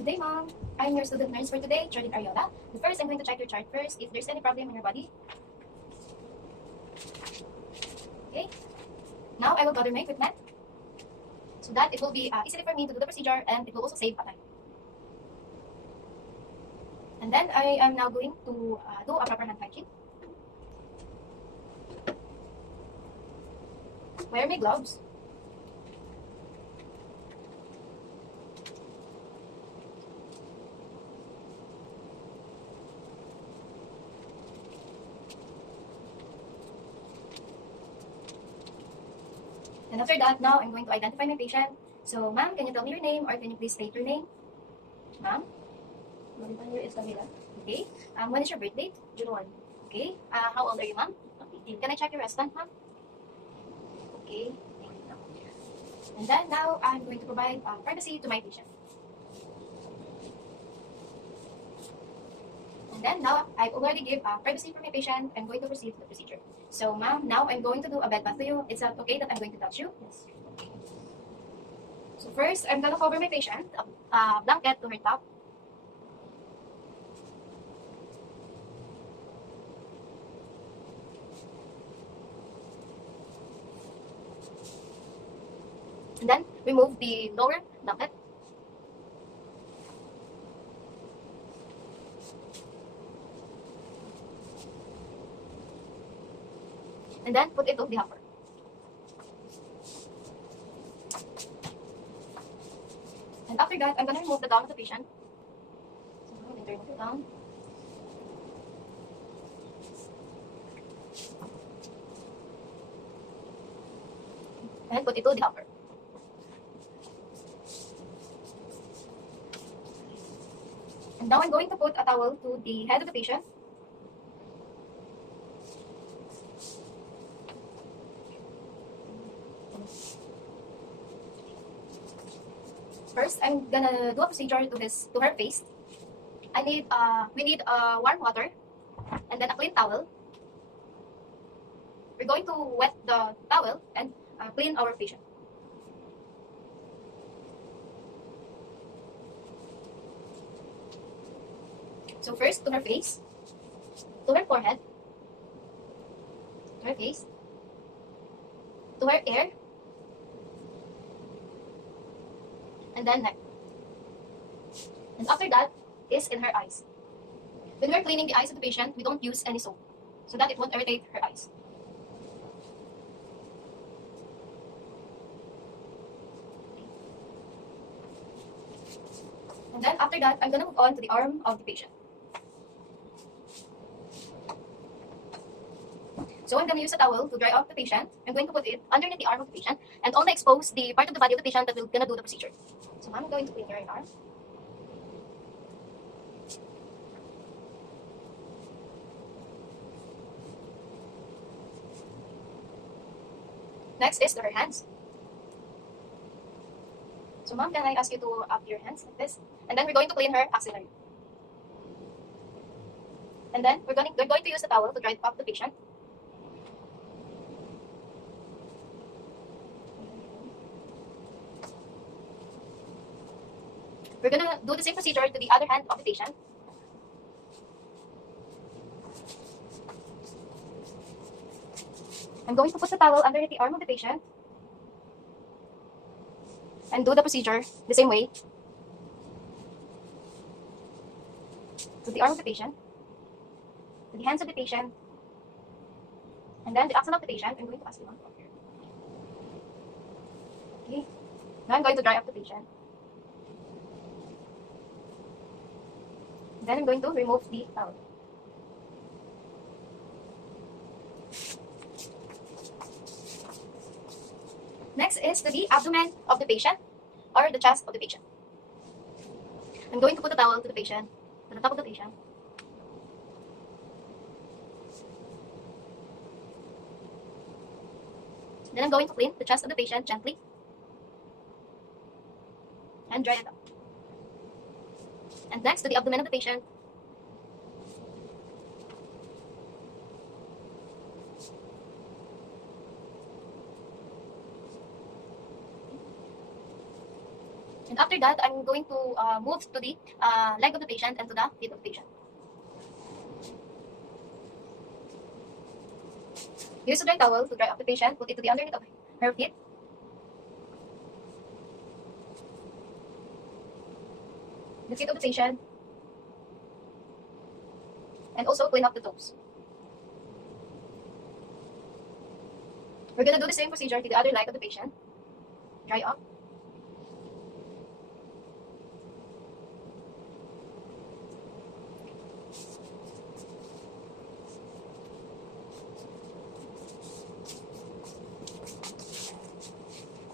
Good day, Mom. I'm your student nurse for today, Charlie Ariola. But first, I'm going to check your chart first if there's any problem in your body. Okay. Now, I will gather my equipment so that it will be easy for me to do the procedure and it will also save time. And then, I am now going to do a proper hand hygiene. Wear my gloves. And after that, now I'm going to identify my patient. So, ma'am, can you tell me your name or can you please state your name? Ma'am? Okay. When is your birth date? June 1. Okay. How old are you, ma'am? 18. Can I check your response, ma'am? Okay. Thank you, ma'am. And then now I'm going to provide privacy to my patient. And then now I've already give privacy for my patient. I'm going to proceed to the procedure. So, ma'am, now I'm going to do a bed bath to you. Is that okay that I'm going to touch you? Yes. Okay. So first, I'm gonna cover my patient, a blanket to her top. And then remove the lower blanket. And then put it on the hamper. And after that, I'm gonna remove the gown of the patient. So I'm going to remove the gown. And put it to the hamper. And now I'm going to put a towel to the head of the patient. First, I'm gonna do a procedure to her face. We need warm water and then a clean towel. We're going to wet the towel and clean our patient. So first, to her face, to her forehead, to her face, to her ear, and then neck. And after that is in her eyes. When we're cleaning the eyes of the patient, we don't use any soap so that it won't irritate her eyes. And then after that, I'm gonna move on to the arm of the patient. So I'm gonna use a towel to dry off the patient. I'm going to put it underneath the arm of the patient and only expose the part of the body of the patient that we're gonna do the procedure. So I'm going to clean your arm. Next is to her hands. So ma'am, can I ask you to up your hands like this? And then we're going to clean her axillary. And then we're going to use the towel to dry off the patient. We're gonna do the same procedure to the other hand of the patient. I'm going to put the towel underneath the arm of the patient and do the procedure the same way to the arm of the patient, to the hands of the patient, and then the axle of the patient. I'm going to ask you one more here. Okay. Now I'm going to dry up the patient. Then I'm going to remove the towel. Next is to the abdomen of the patient or the chest of the patient. I'm going to put the towel to the patient, to the top of the patient. Then I'm going to clean the chest of the patient gently and dry it up. And next to the abdomen of the patient. And after that, I'm going to move to the leg of the patient and to the feet of the patient. Use a dry towel to dry up the patient, put it to the underneath of her feet. The feet of the patient. And also clean up the toes. We're gonna do the same procedure to the other leg of the patient. Dry up.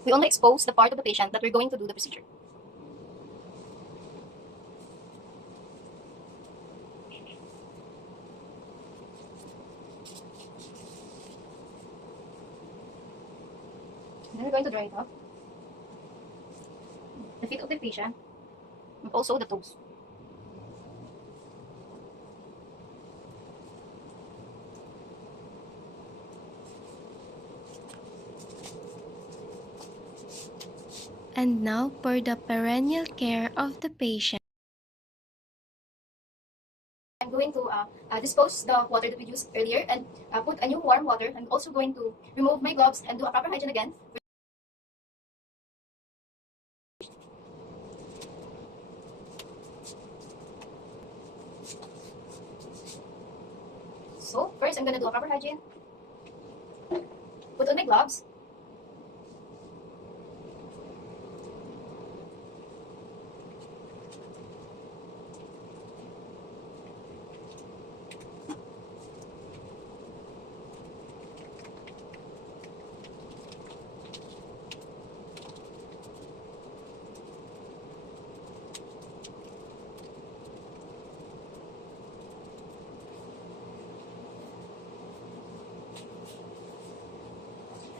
We only expose the part of the patient that we're going to do the procedure. Then we're going to dry it up. The feet of the patient, and also the toes. And now for the perennial care of the patient. I'm going to dispose the water that we used earlier and put a new warm water. I'm also going to remove my gloves and do a proper hygiene again. So first I'm going to do a proper hygiene. Put on my gloves.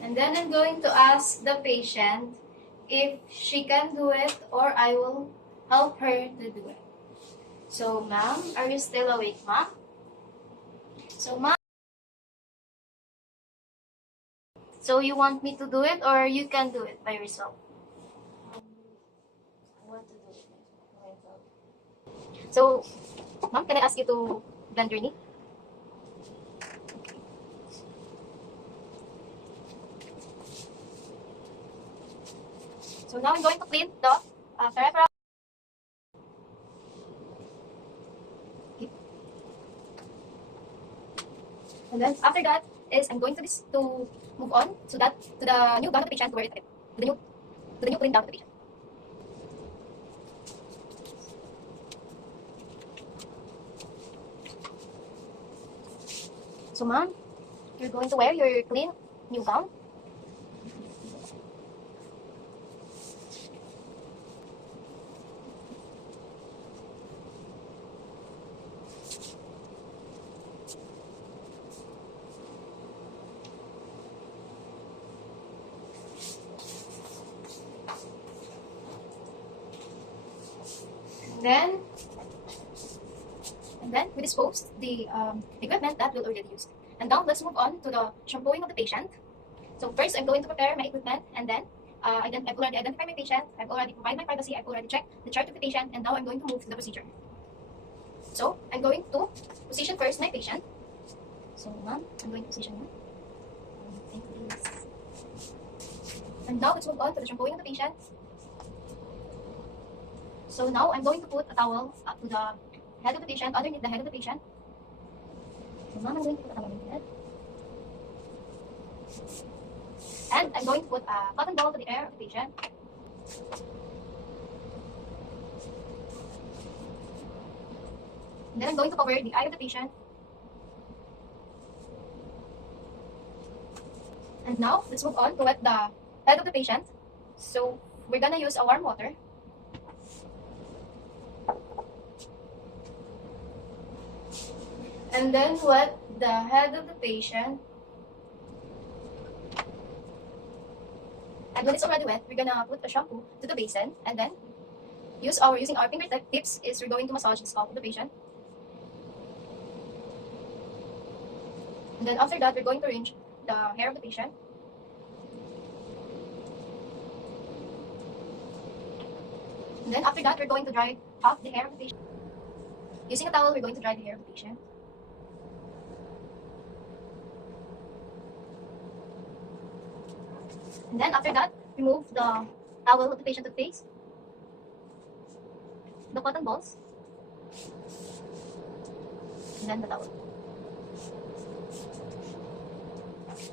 And then I'm going to ask the patient if she can do it or I will help her to do it. So, ma'am, are you still awake, ma'am? So, ma'am, so you want me to do it or you can do it by yourself? I want to do it myself. So, ma'am, can I ask you to bend your knee? So now I'm going to clean the peripheral. Okay. And then after that is I'm going to move on to the new gown of the patient to wear it again. To the new clean gown of the patient. So ma'am, you're going to wear your clean new gown. And then we disposed the equipment that we'll already used. And now let's move on to the shampooing of the patient. So first, I'm going to prepare my equipment, and then I've already identified my patient, I've already provided my privacy, I've already checked the chart of the patient, and now I'm going to move to the procedure. So I'm going to position first my patient. So ma'am, I'm going to position you. Thank you, please. And now let's move on to the shampooing of the patient. So now I'm going to put a towel up to the head of the patient, underneath the head of the patient. So ma'am, I'm going to put a towel underneath the head. And I'm going to put a cotton ball to the ear of the patient. And then I'm going to cover the eye of the patient. And now, let's move on to wet the head of the patient. So, we're gonna use a warm water. And then wet the head of the patient. And when it's already wet, we're gonna put a shampoo to the basin, and then using our fingertips is we're going to massage the scalp of the patient. And then after that, we're going to arrange the hair of the patient. And then after that, we're going to dry off the hair of the patient. Using a towel, we're going to dry the hair of the patient. And then after that, remove the towel of the patient's face, the cotton balls, and then the towel.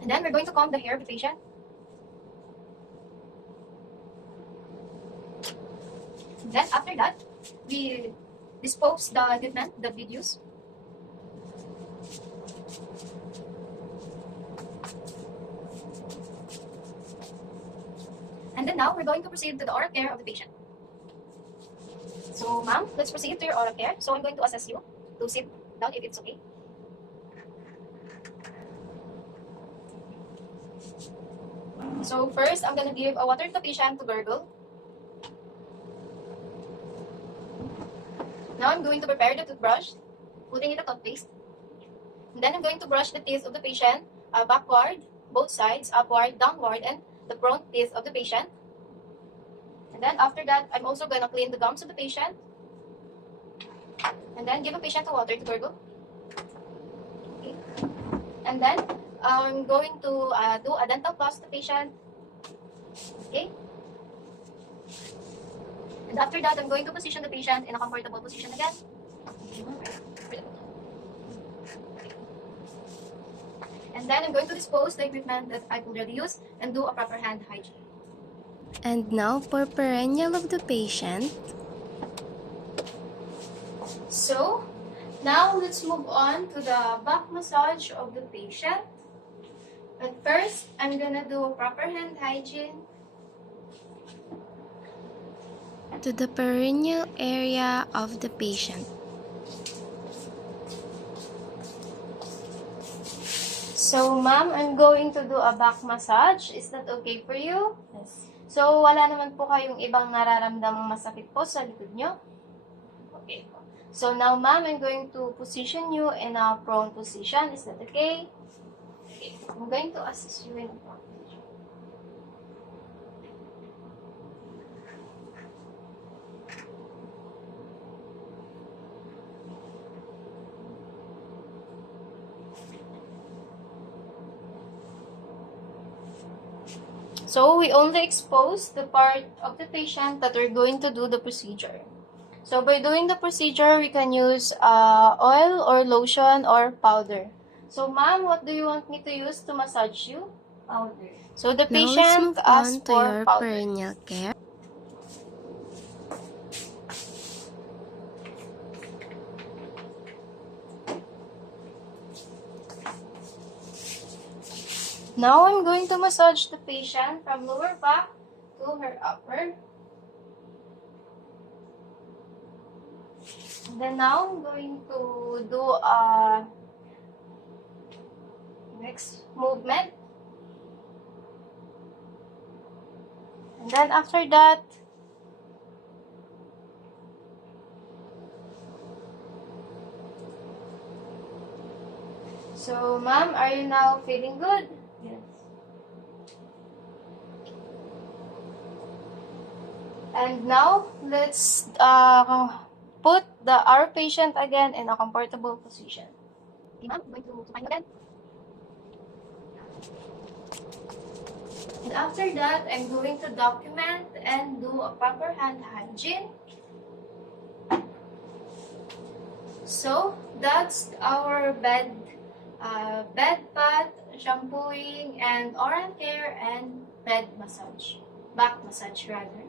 And then we're going to comb the hair of the patient. And then after that, we dispose the equipment that we use. And then now we're going to proceed to the oral care of the patient. So ma'am, let's proceed to your oral care. So I'm going to assess you to sit down if it's okay. So first, I'm going to give a water to the patient to gargle. Now I'm going to prepare the toothbrush, putting in the toothpaste. And then I'm going to brush the teeth of the patient backward, both sides, upward, downward, and the front teeth of the patient. And then after that, I'm also going to clean the gums of the patient. And then give a patient a water to gargle. Okay. And then I'm going to do a dental floss to the patient. Okay. And after that, I'm going to position the patient in a comfortable position again. And then I'm going to dispose the equipment that I've already used and do a proper hand hygiene. And now for perennial of the patient. So, now let's move on to the back massage of the patient. But first, I'm gonna do a proper hand hygiene. To the perennial area of the patient. So, ma'am, I'm going to do a back massage. Is that okay for you? Yes. So, wala naman po kayong ibang nararamdamang masakit po sa likod nyo? Okay. So, now, ma'am, I'm going to position you in a prone position. Is that okay? Okay. I'm going to assist you in a prone position. So, we only expose the part of the patient that we're going to do the procedure. So, by doing the procedure, we can use oil or lotion or powder. So, ma'am, what do you want me to use to massage you? Powder. So, the Now let's patient move asks on to for your powder. perennial care. Now, I'm going to massage the patient from lower back to her upper. And then now, I'm going to do a next movement. And then after that, so ma'am, are you now feeling good? Yes. And now, let's put our patient again in a comfortable position. Okay, ma'am, I'm going to find again. And after that, I'm going to document and do a proper hand hygiene. So, that's our bed bath, shampooing, and oral care, and back massage rather.